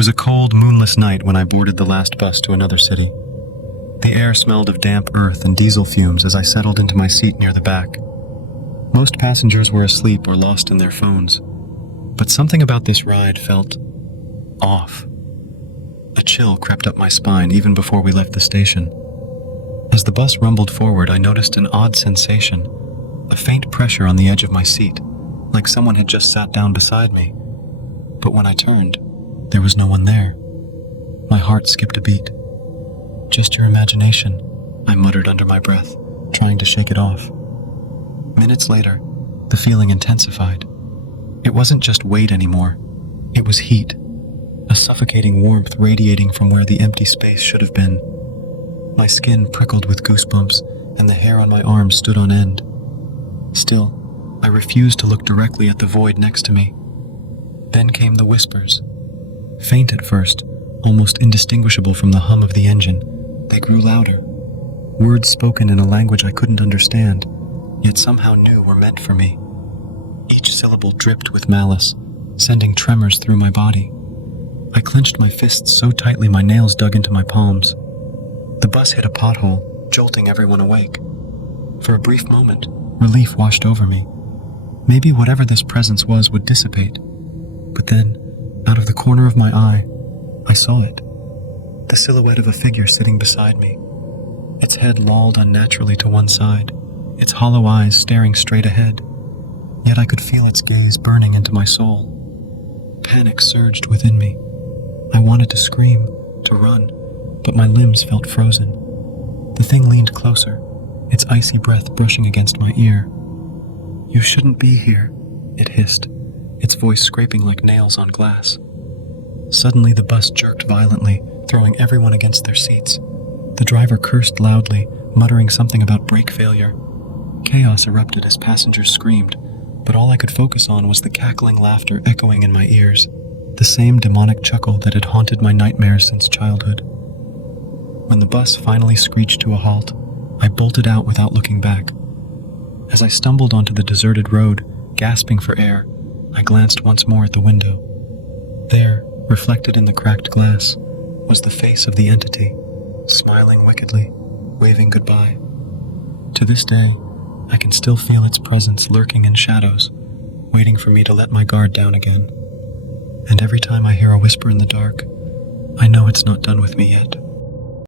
was a cold, moonless night when I boarded the last bus to another city. The air smelled of damp earth and diesel fumes as I settled into my seat near the back. Most passengers were asleep or lost in their phones, but something about this ride felt off. A chill crept up my spine even before we left the station. As the bus rumbled forward, I noticed an odd sensation, a faint pressure on the edge of my seat, like someone had just sat down beside me. But when I turned, there was no one there. My heart skipped a beat. "Just your imagination," I muttered under my breath, trying to shake it off. Minutes later, the feeling intensified. It wasn't just weight anymore. It was heat, a suffocating warmth radiating from where the empty space should have been. My skin prickled with goosebumps, and the hair on my arms stood on end. Still, I refused to look directly at the void next to me. Then came the whispers. Faint at first, almost indistinguishable from the hum of the engine, they grew louder. Words spoken in a language I couldn't understand, yet somehow knew were meant for me. Each syllable dripped with malice, sending tremors through my body. I clenched my fists so tightly my nails dug into my palms. The bus hit a pothole, jolting everyone awake. For a brief moment, relief washed over me. Maybe whatever this presence was would dissipate. But then, out of the corner of my eye, I saw it. The silhouette of a figure sitting beside me. Its head lolled unnaturally to one side, its hollow eyes staring straight ahead. Yet I could feel its gaze burning into my soul. Panic surged within me. I wanted to scream, to run, but my limbs felt frozen. The thing leaned closer, its icy breath brushing against my ear. "You shouldn't be here," it hissed, its voice scraping like nails on glass. Suddenly the bus jerked violently, throwing everyone against their seats. The driver cursed loudly, muttering something about brake failure. Chaos erupted as passengers screamed, but all I could focus on was the cackling laughter echoing in my ears, the same demonic chuckle that had haunted my nightmares since childhood. When the bus finally screeched to a halt, I bolted out without looking back. As I stumbled onto the deserted road, gasping for air, I glanced once more at the window. There, reflected in the cracked glass, was the face of the entity, smiling wickedly, waving goodbye. To this day, I can still feel its presence lurking in shadows, waiting for me to let my guard down again. And every time I hear a whisper in the dark, I know it's not done with me yet.